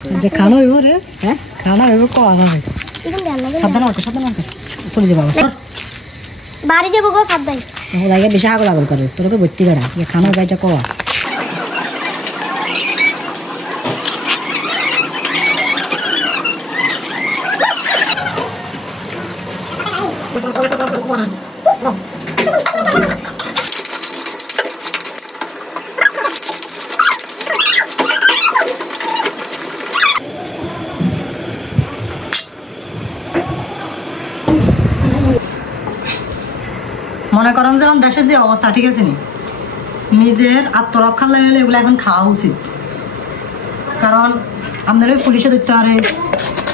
যে খানো হইব রে হ্যাঁ খানা হইব কো আগাবে সাবধান হতে চলে যাবা বাড়ি যাবো গো সাবধান ও জায়গা বেশি আগল আগল করে তোরকে বইতে বেড়া যে খানা বাইচা কো মনে করেন যে দেশের যে অবস্থা ঠিক আছে নি নিজের আত্মরক্ষার লাগে এগুলো এখন খাওয়া উচিত কারণ আমাদের পুলিশে ধরতে পারে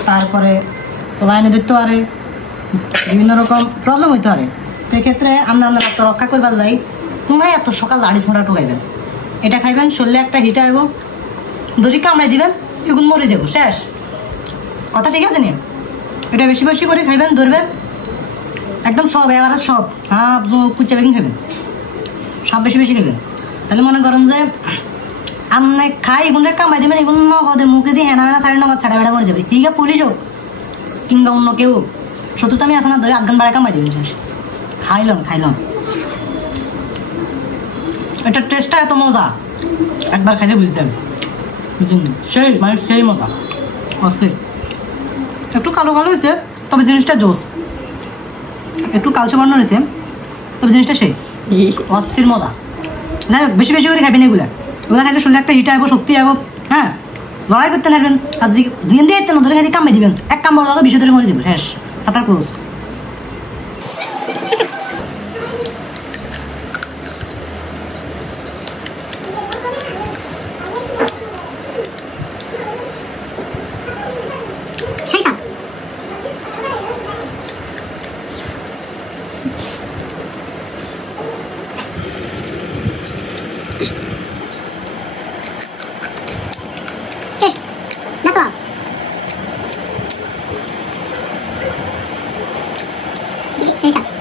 তারপরে লাইনে ধরতে পারে বিভিন্ন রকম প্রবলেম হইতে পারে তো এক্ষেত্রে আমরা আত্মরক্ষা করবার যাই তোমরা এত সকাল লাড়ি ছোঁড়া ঢুকাইবেন এটা খাইবেন শরীরে একটা হিটা আইব দড়ি কামড়াই দিবেন এগুলো মরে যাবো শেষ কথা ঠিক আছে নি এটা বেশি বেশি করে খাইবেন ধরবেন একদম সব এবারে সব হাফ কুচা বেগুন খাবেন সব বেশি বেশি খাবেন তাহলে মনে করেন যে আপনি খাই এগুলো কামাই দেবেন এগুলো নগদে মুখে দিয়ে হেনা হেনা সাড়ে নগদ ছাড়া বেড়া করে যাবে ঠিক আছে পুলিশ হোক কিংবা অন্য কেউ সত্যি তো আমি এখন ধরে আধঘন বাড়ায় কামাই দেবেন শেষ খাইলন এটার টেস্টটা এত মজা একবার খাইলে বুঝতেন বুঝলেন সেই মানে সেই মজা অস্থির একটু কালো কালো হয়েছে তবে জিনিসটা জোস একটু কালচে বর্ণ রয়েছে তবে জিনিসটা সেই অস্থির মজা যাই হোক বেশি বেশি করে খাবেন এগুলো খাইলে শরীরে একটা হিট আইব শক্তি আইব হ্যাঁ লড়াই করতে থাকবেন আর জিন দিয়ে ধরে খালি কামাই দিবেন এক কামড় দাদা বিষয় ধরে মরে দেবেন শেষ আপনার ক্লোজ সেই সাথে